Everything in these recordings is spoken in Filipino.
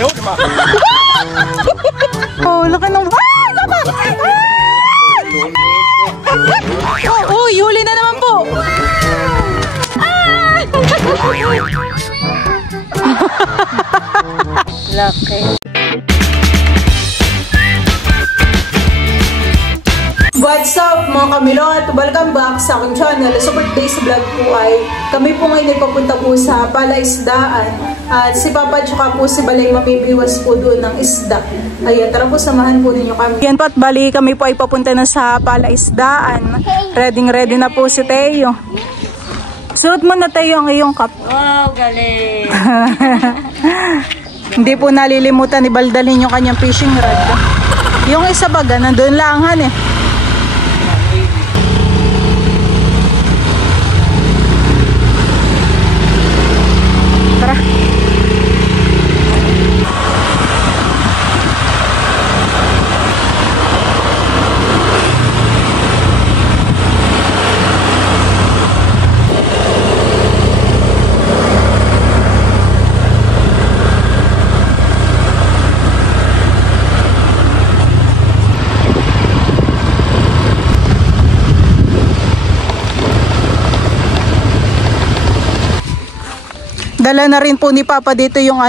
kayo, di ba? Oh, laki ng... Ay! Tama! Oh, uy, huli na naman po. Laki. What's up mga kamilot? Welcome back sa aking channel. So for today's vlog po ay kami po ngayon ay papunta po sa palaisdaan. At si Papa at saka po si Balay mabibiwas po doon ng isda. Ayan, tara po samahan po ninyo kami. Yan po at bali kami po ay papunta na sa palaisdaan. Ready na po si Teo. Suot mo na Teo ang iyong cup. Wow, galing! Hindi po nalilimutan ni Baldalin yung kanyang fishing rod. Yung isa baga, nandun lang han eh. Tara. Dala na rin po ni Papa dito yung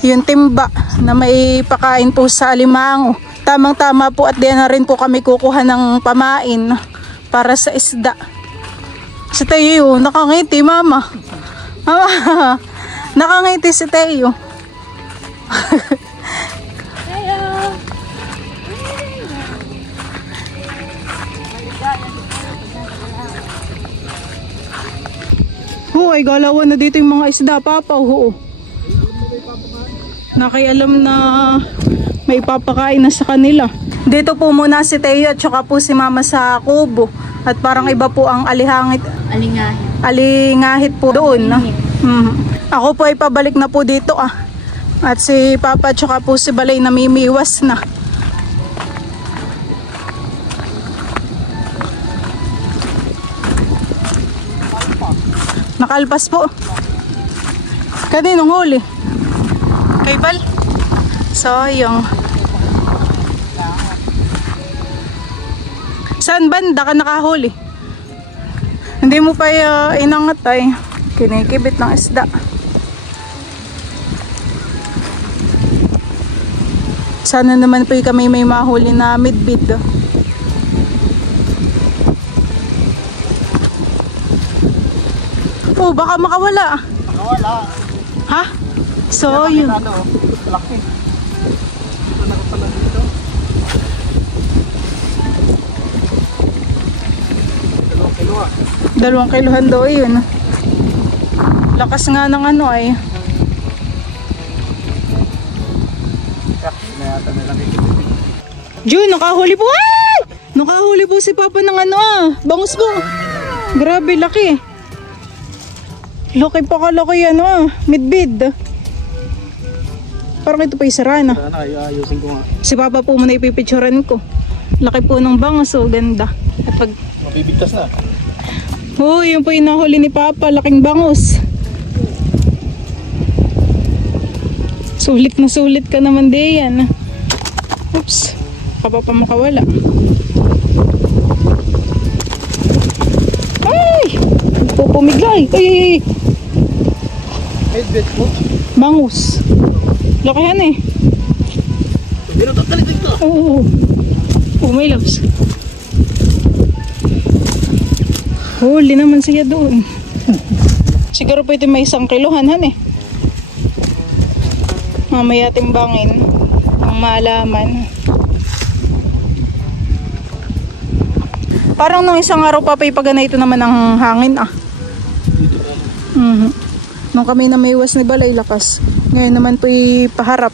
yung timba na may pakain po sa alimango. Tamang-tama po at diyan na rin po kami kukuha ng pamain para sa isda. Si Teo, nakangiti mama. Mama, nakangiti si Teo. Ay galawan na dito yung mga isda, Papa. Oo. Nakialam na may papakain na sa kanila. Dito po muna si Teo at saka po si Mama sa kubo. At parang iba po ang alingahit po doon. Ako po ay pabalik na po dito At si Papa at saka po si Balay namimiwas na. Nakalpas po. Kaninong huli? Kay Bal? So, yung... Saan banda ka nakahuli? Hindi mo pa inangat ay. Kinikibit ng isda. Sana naman po kami may mahuli na midbid. Oh, baka makawala. Makawala. Ha? So, yun. Laki. Ito na pala dito. 2 kilo 2 kilohan daw yun. Lakas nga ng ay. Jun, nakahuli po. Ay! Nakahuli po si Papa ng bangus po. Grabe, laki. Laki pa kalaki midbid. Parang ito pa isara na. Ayusin ko nga. Si Papa po muna ipipicturan ko. Laki po ng bangus, ganda. At pag... Mabibigtas na. Yun po yung nahuli ni Papa, laking bangus. Sulit na sulit ka naman diyan. Oops, Papa pa makawala. Ay! Pupumigay. Ay! Headbet po. Bangus. Lakihan eh. Pero tatalit dito. Oo. Oh, may loves. Huli naman siya doon. Siguro po ito may 1 kilohan eh. Mamaya timbangin ang malaman. Parang nung isang araw pa ipagana ito naman ang hangin Nung kami na may iwas ni Balay lakas. Ngayon naman po paharap.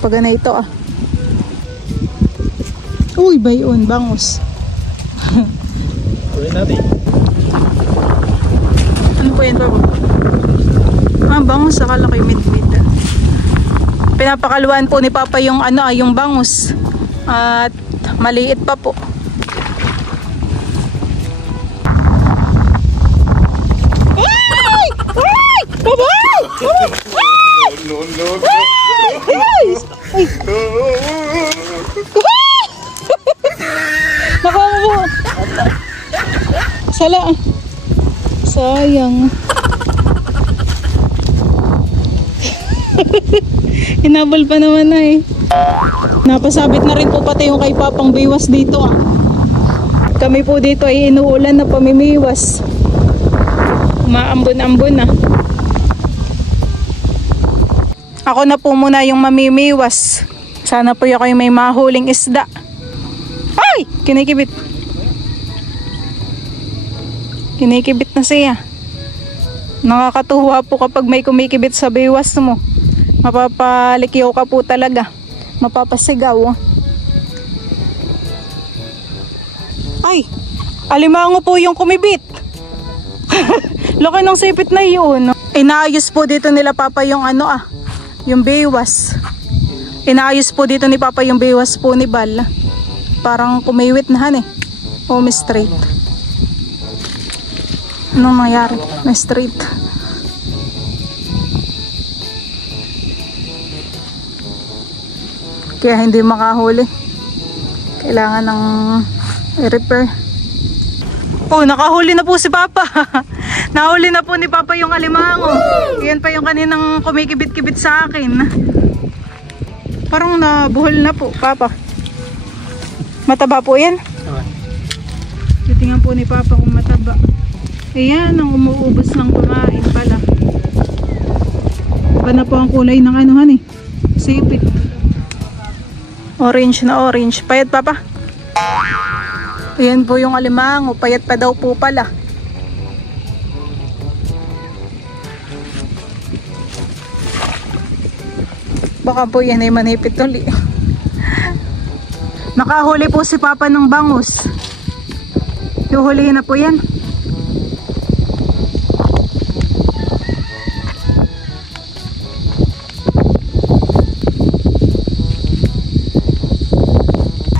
Pagana ito Uy, bayon, bangus. Ulit natin. Ano po yan, Baba? Bangus, akala ko'y midmid. Pinapakaluan po ni Papa yung yung bangus. At maliit pa po. Ay! Ay! Baba! No. sala. Sayang. Hinabol pa naman na eh. Napasabit na rin po pati yung kay Papang Biwas dito ah. Kami po dito ay inuulan na pamimiwas. Umaambon-ambon na. Ako na po muna yung mamimiwas. Sana po ako yung may mahuling isda. Ay! Kinikibit. Kinikibit na siya. Nakakatuwa po kapag may kumikibit sa biwas mo. Mapapalikyaw ka po talaga. Mapapasigaw. Ay! Alimango po yung kumibit. Laki ng sipit na yun. Inaayos po dito nila Papa yung ano ah. Yung biwas. Inaayos po dito ni Papa yung biwas po ni Bal. Parang kumiwit na han eh. O may straight. Anong nangyari? May straight. Kaya hindi makahuli. Kailangan ng i-repair. Oh, nakahuli na po si Papa. Nahuli na po ni Papa yung alimango. Yan pa yung kaninang kumikibit-kibit sa akin. Parang nabuhol na po, Papa. Mataba po yan? Titingnan po ni Papa kung mataba. Ayan, ang umuubos ng kumain pala. Iba na po ang kulay ng anuhan eh. Sipit. Orange na orange. Payat, Papa? Ayan po yung alimango. Payat pa daw po pala. Baka po yan ay manipit ulit. Nakahuli po si Papa ng bangus. Yuhulihin na po yan.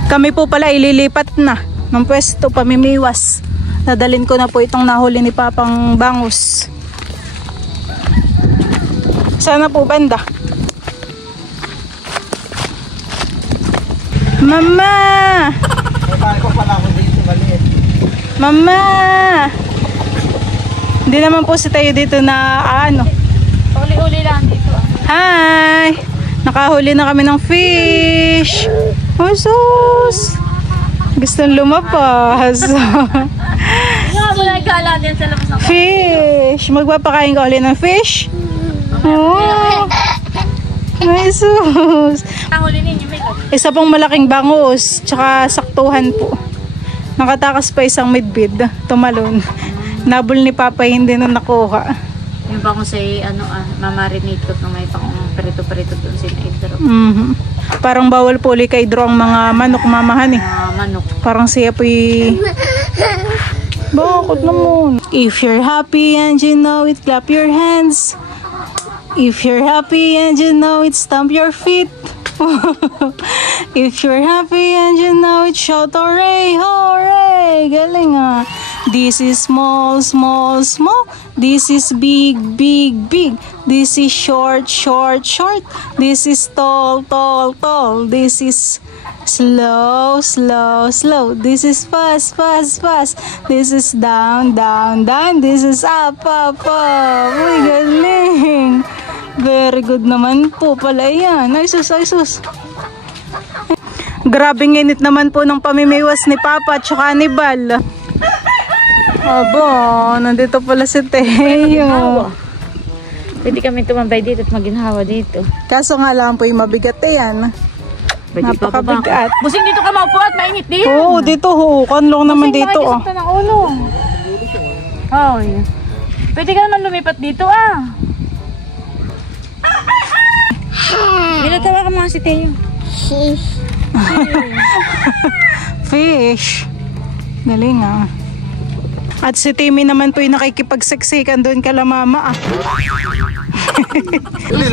Kami po pala ililipat na ng pwesto pamimiwas. Nadalin ko na po itong nahuli ni Papang bangus. Sana po banda. Mama! Mama! Hindi naman po si tayo dito na ano. Uli-uli lang dito ah. Hi! Nakahuli na kami ng fish. Oh, sus! Gustong lumapas. Wala gala din sa labas ng Fish! Magpapakain ka ulit ng fish? Oh! Ay, sus! huli ninyo may lag. Isa pong malaking bangus, tsaka saktuhan po. Nakatakas pa isang midbid, tumalon. Nabol ni Papa, hindi na nakuha. Yung bango sa ano mamarinate ko na may pang perito-perito doon sa idro. Parang bawal po ulit kay Idro ang mga manok mamahan eh. Manok. Parang siya po bakit naman? If you're happy and you know it, clap your hands. If you're happy and you know it, stomp your feet. If you're happy and you know it, shout hooray, hooray! Galing ah. This is small, small, small. This is big, big, big. This is short, short, short. This is tall, tall, tall. This is slow, slow, slow. This is fast, fast, fast. This is down, down, down. This is up, up, up. Uy, galing. Very good naman po pala yan. Ay sus, ay sus. Grabing init naman po ng pamimiwas ni Papa at saka ni Bal. Abo, nandito pala si Teo. Pwede kami tumambay dito at maginhawa dito. Kaso nga lang po yung mabigat na yan. Napakabigat. Busing dito ka maupo at mainit din. Oo, dito ho. Kanlong naman dito. Oh. Busing ng ulo. Oh, yeah. Pwede ka naman lumipat dito ah. Nilatawa ka mga si Teo. Fish. Galing ah. At si Timmy naman po yung nakikipagseksikan doon kala mama ah.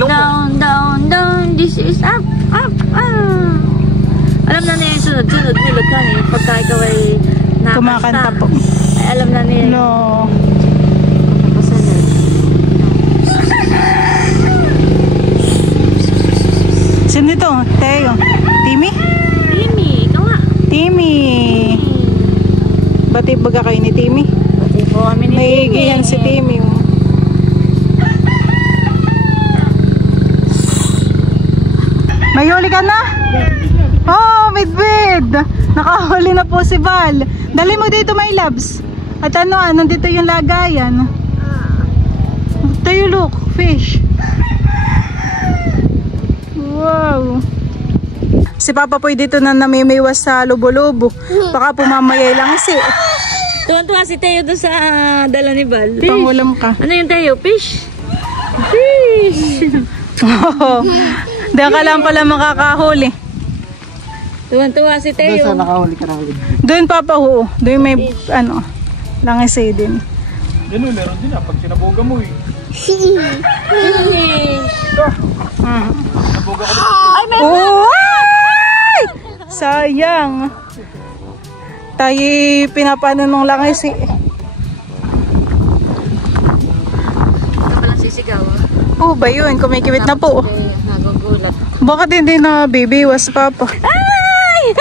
Down, down, down. This is up, up, up. Alam na niya yung sunod-sunod nilot ka niya. Pagka ikaw ay nakasta. Kumakanta po. Ay alam na niya. No. Sino ito? Teo? Timmy? Timmy, ikaw nga. Timmy. Bati baga kayo ni Timmy? Oo, kami ni Naiigihan si Timmy. May huli ka na? Oh, midbid! Nakahuli na po si Val. Dali mo dito, my loves. At ano, nandito yung lagayan. Ito you look, fish. Wow. Si Papa po dito na namimiwas sa lubo-lubo. Baka pumamayay lang si. Tuwan-tuwa si Teo doon sa dala ni Val. Pangulam ka. Ano yung Teo? Fish? Fish! Diyan ka lang pala makakahuli. Tuwan-tuwa si Doon sa Teo. nakahuli ka na ulit. Doon Papa ho. Doon may ano, langis din. Ganun, meron din pag sinabuga mo eh. Fish! Sinabuga ko na. Oh! Sayang. Tayo pinapano nung langis eh. Ito palang sisigaw. Oh ba yun? Kumikiwit na po. Nagugulat. Bakit hindi na bibiwas Papa? Ay!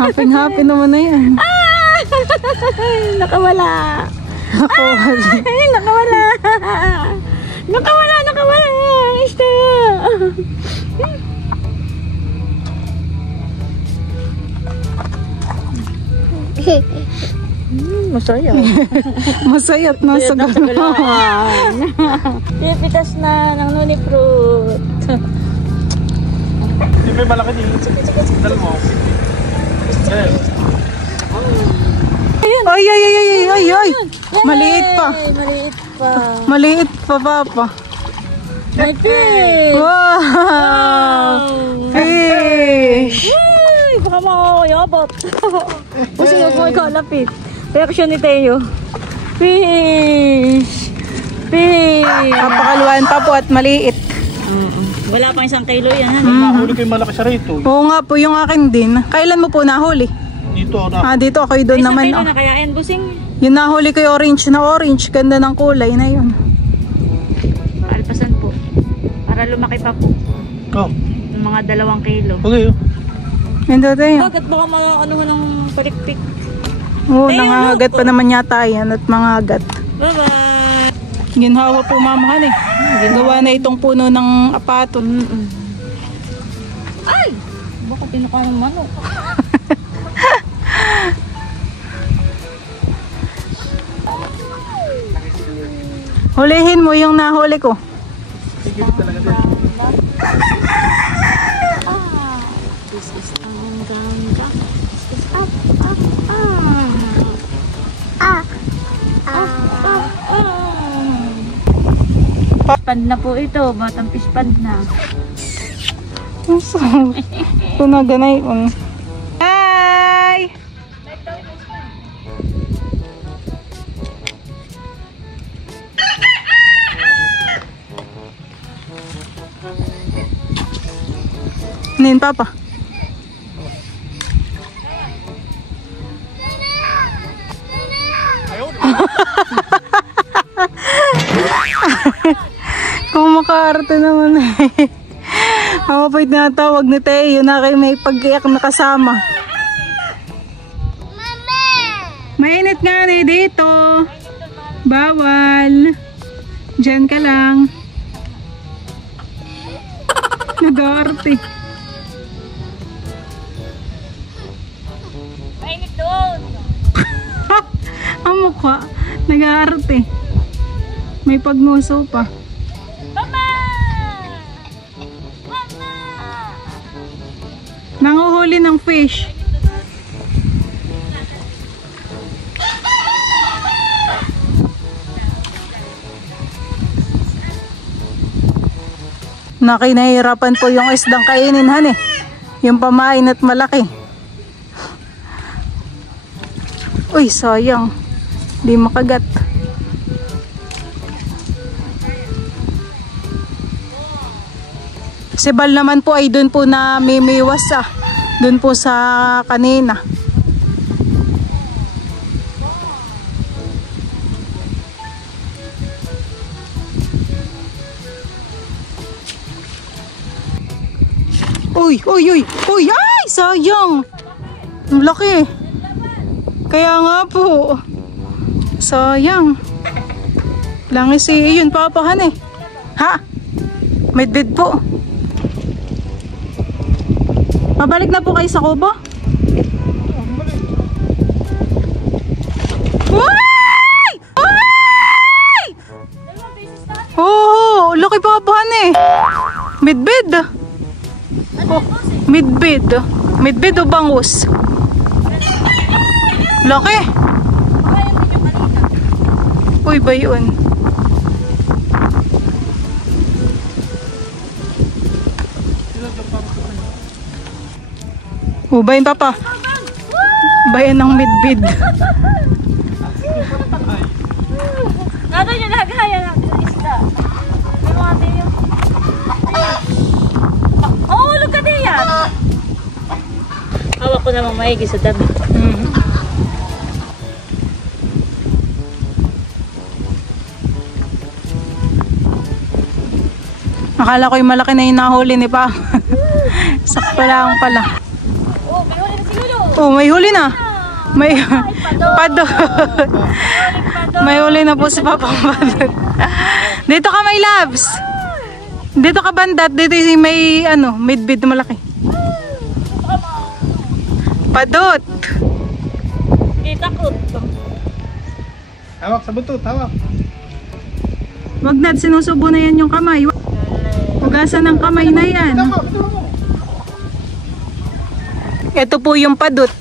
Happy naman na yan. Nakawala. Nakawala. Ay, nakawala. Nakawala. Ito. Masaya. Masaya at nasa gano'n. Pipitas na ng noni fruit. Hindi may malaki din. Dal mo. Ay. Maliit pa. Maliit pa. Maliit pa Papa. May fish. Wow! Fish! Ay, baka makakayabot. Kasi huwag mo ikalapit. Reaction ni Teo. Fish! Fish! Papakaluan pa po at maliit. Wala pang 1 kilo yan. Nahuli ko yung malaki siya rito. Oo nga po yung akin din. Kailan mo po nahuli? Dito na. Dito ako doon naman. 1 kilo na kaya yan, busing. Yung nahuli ko yung orange na orange. Ganda ng kulay na yun. Alpasan po. Para lumaki pa po. Oh. Yung mga 2 kilo. Okay. Ito tayo. Bakit baka ano ng palikpik? Oo, nangagat pa naman yata yan at mangagat. Bye-bye! Ginhawa po mamahan eh. Gawa na itong puno ng apaton. Ay! Baka pinuka ng manok. Hulihin mo yung nahuli ko. Sige, talaga din. This is ang ganda. This is up. Pad na po ito. Batang pispad na. Ito na ganay. Hi! Nin Papa. Kung makaarte naman eh. Ako po'y tinatawag ni Teo na kayo may pag-iyak na kasama. Mainit nga na dito. Bawal. Diyan ka lang. Nag-aarte. Mainit doon. Ang mukha. Nag-aarte. May pagnuso pa. Mama! Mama! Nanguhuli ng fish. Nakinahirapan po yung isdang kainin han eh. Yung pamain at malaki. Uy, sayang. Di makagat. Si Bal naman po ay doon po na mimiwas doon po sa kanina. Uy, ay, sayang. Ang laki. Kaya nga po. Sayang. Langis yun papahan eh. Ha? Midbid po. Mabalik na po kayo sa kubo? Uy! Uy! Oo, laki papahan eh. Midbid. Oh, midbid. Midbid o bangus? Laki. Uy, ba yun? O, bayan papa. Bayan ng midbid. Nato nyo nagaya ng isda. May mga tayo. Oo, hulog ka din yan. Hawak ko namang maigi sa dami. Akala ko yung malaki na yung nahuli ni pa. Sakto lang pala. Oh, may huli na si Lulu. Oh, may huli na. May padot. May huli na po si Papang Padot. Dito ka, may loves. Dito ka, bandat. Dito yung may ano, midbid na malaki. Padot. Kita ko. Hawak sa butot, hawak. Wag na, sinusubo na yan yung kamay. Hugasan ng kamay na yan. Ito po yung padot.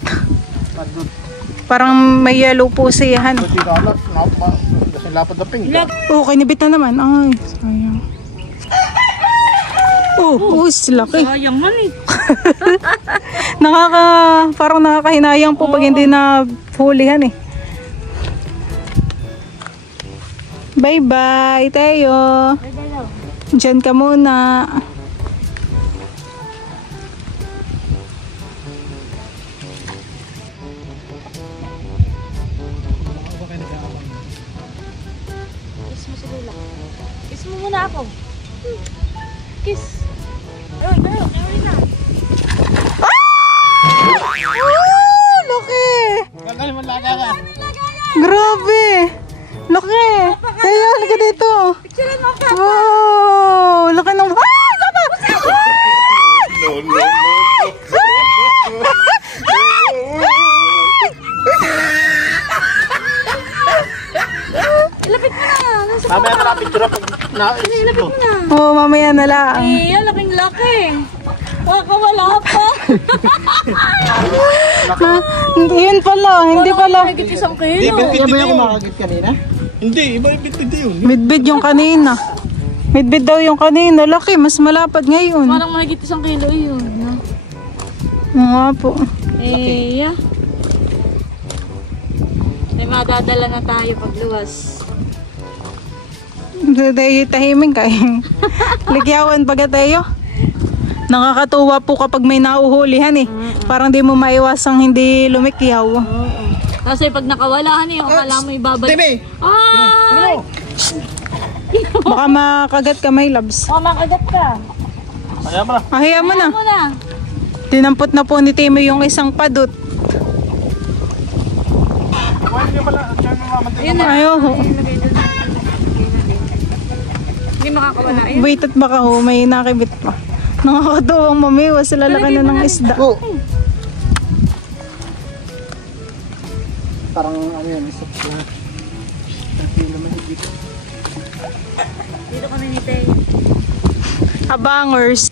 Parang may yellow po siya. Oh, kinibit na naman. Ay, sayang. Oh, laki. Sayang man eh. Parang nakakahinayang po pag hindi na hulihan eh. Bye-bye, Teo. Diyan ka muna. Kiss mo si Lula. Kiss mo muna ako. Kiss. Ayun, ayun na. Oh, laki! Grabe! Laki! Tayo, halika dito. Picturean mo ka. Wow! Laki ng... Ah! Papa! No, no, no. Ilapit mo na. Nasa Mamaya na picture pag ilapit mo na. Oh, mamaya na lang. Eh, laking laki. Wala pa. Yun pala, hindi pala. Higit isang Di, kilo. bitbit din yun. Kanina? Hindi, iba yung bitbit yun. Midbid yung kanina. Midbid daw yung kanina. Laki, mas malapad ngayon. Parang mahigit isang kilo yun. No? Nga po. Eh, yeah. May madadala na tayo pagluwas. Tahimik kayo. Ligyawan pag tayo. Nakakatuwa po kapag may nauhulihan eh. Parang di mo maiwasang hindi lumikyaw. Kasi pag nakawala yung akala mo ibabalik. Tebe! Ay! Baka makagat ka, may labs. Oh, makagat ka. Kaya mo na. Ahiya mo na. Ano na? Dinampot na po ni Timmy yung isang padot. Yun na. Ayaw. Hindi makakawala. Ayun. Wait at baka ho, may nakibit pa. Nakakatuwang mamiwas, sila laki na ng isda. Oh. Parang ano yan, isap na. Dito kami ni Teo. Abangers.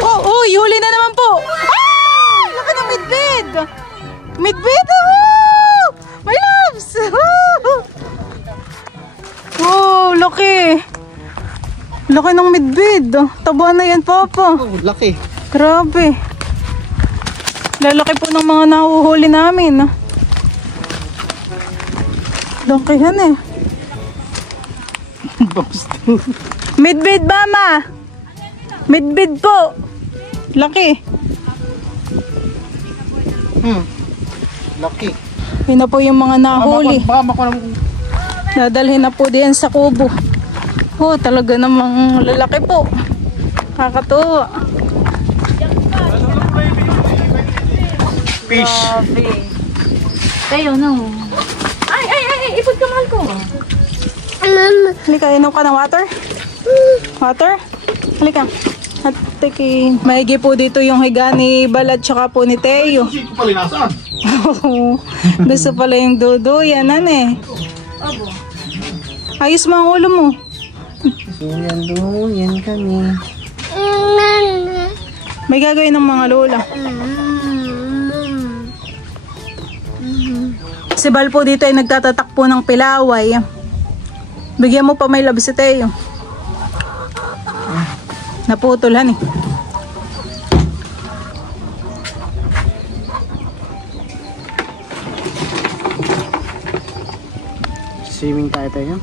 Oh, oh, huli na naman po. Ah! Laki ng midbid. Midbid, oh! My loves! Oh, laki. Laki ng midbid. Taba na yan, Papa. Oh, laki. Grabe. Lalaki po ng mga nahuhuli namin. Lakihan eh. Midbid ba, ma? Midbid po. Laki. Laki. Yun na po yung mga nahuli. Baka makuha Dadalhin na po diyan sa kubo. Oh, talaga namang lalaki po. Kakatuwa. fish. Grabe. Tayo, no. Ay, ipod ka, mahal ko. Halika, inom ka ng water? Water? Halika. At tiki, maigi po dito yung higa ni Balad tsaka po ni Teo. Susi ko pala nasaan? Gusto pala yung dudo, yan eh. Obo. Ayos mo ang ulo mo. Yan kami. May gagawin ng mga lola. Si Bal po dito ay nagtatatak po ng pilaway. Bigyan mo pa may love si Teo. Naputol eh. Swimming tayo.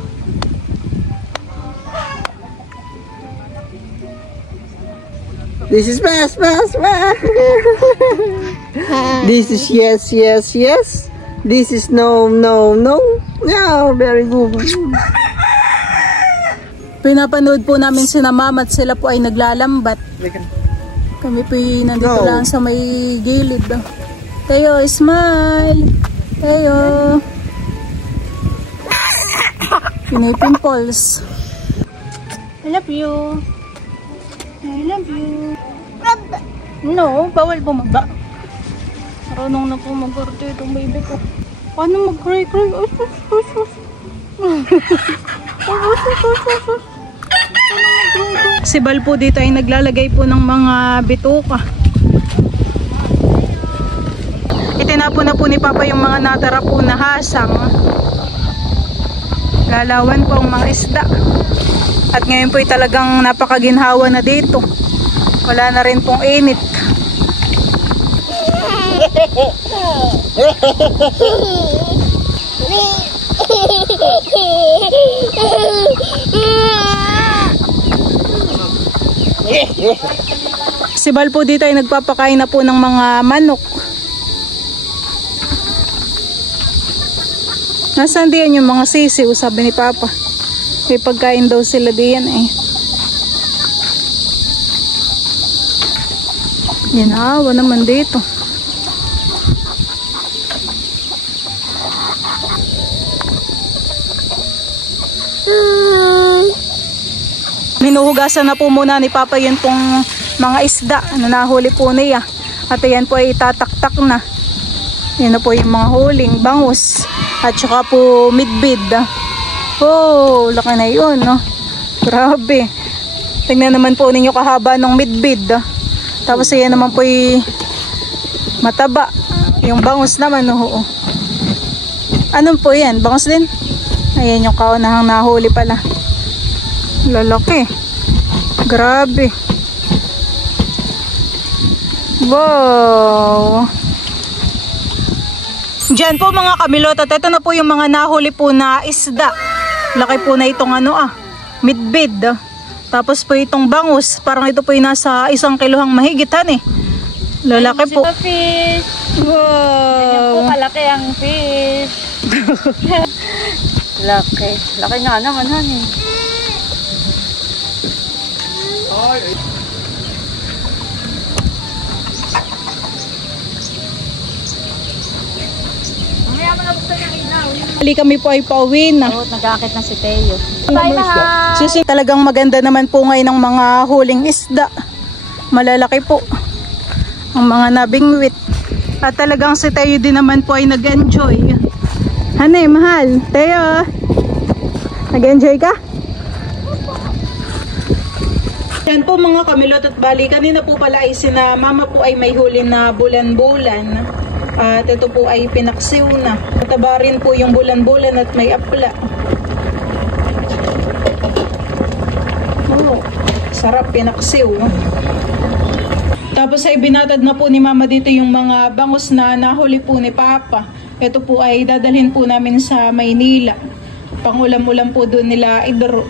This is fast. This is yes. This is no. Yeah, very good. Pinapanood po namin sina Mama at sila po ay naglalambat. Kami po nandito lang sa may gilid. Teo, smile! Teo! Pinipimples. I love you. No, bawal bumaba. Marunong na po mag-order itong baby ko. Paano mag-cry? Si Bal po dito ay naglalagay po ng mga bituka. Itinapon na po ni Papa yung mga natara po na hasang. Lalawan po ang mga isda. At ngayon po ay talagang napakaginhawa na dito. Wala na rin pong init. Si Bal po dito ay nagpapakain na po ng mga manok. Nasaan diyan yung mga sisiw, sabi ni Papa. May pagkain daw sila diyan eh. Ginawa naman dito. Minuhugasan na po muna ni Papa yun pong mga isda na nahuli po niya. At yan po ay tataktak na. Yan na po yung mga huling bangus. At saka po midbid. Oh, laki na yun, no? Grabe. Tingnan naman po ninyo kahaba ng midbid. Tapos yan naman po yung mataba. Yung bangus naman, no? Ano po yan? Bangus din? Ayan yung kaunahang nahuli pala. Lalaki. Grabe. Wow. Diyan po mga kamilot, at ito na po yung mga nahuli po na isda. Laki po na itong midbid. Tapos po itong bangus, parang ito po yung nasa 1 kilohang mahigitan eh. Lalaki po. Fish. Wow. Ganyan po kalaki ang fish. Laki nga naman honey. Hali kami po ay pauwi na. Oh, nag-aakit na si Teo. Bye na. Susi, talagang maganda naman po ngayon ng mga huling isda. Malalaki po ang mga nabingwit. At talagang si Teo din naman po ay nag-enjoy. Hanay, mahal. Teo, nag-enjoy ka? Yan po mga kamilot at bali. Kanina po pala ay sina Mama po ay may huli na bulan-bulan. At ito po ay pinaksiw na. Mataba rin po yung bulan-bulan at may apla. Oh, sarap pinaksiw. Tapos ay binatad na po ni Mama dito yung mga bangus na nahuli po ni Papa. Ito po ay dadalhin po namin sa Maynila. Pangulam-ulam po doon nila idro.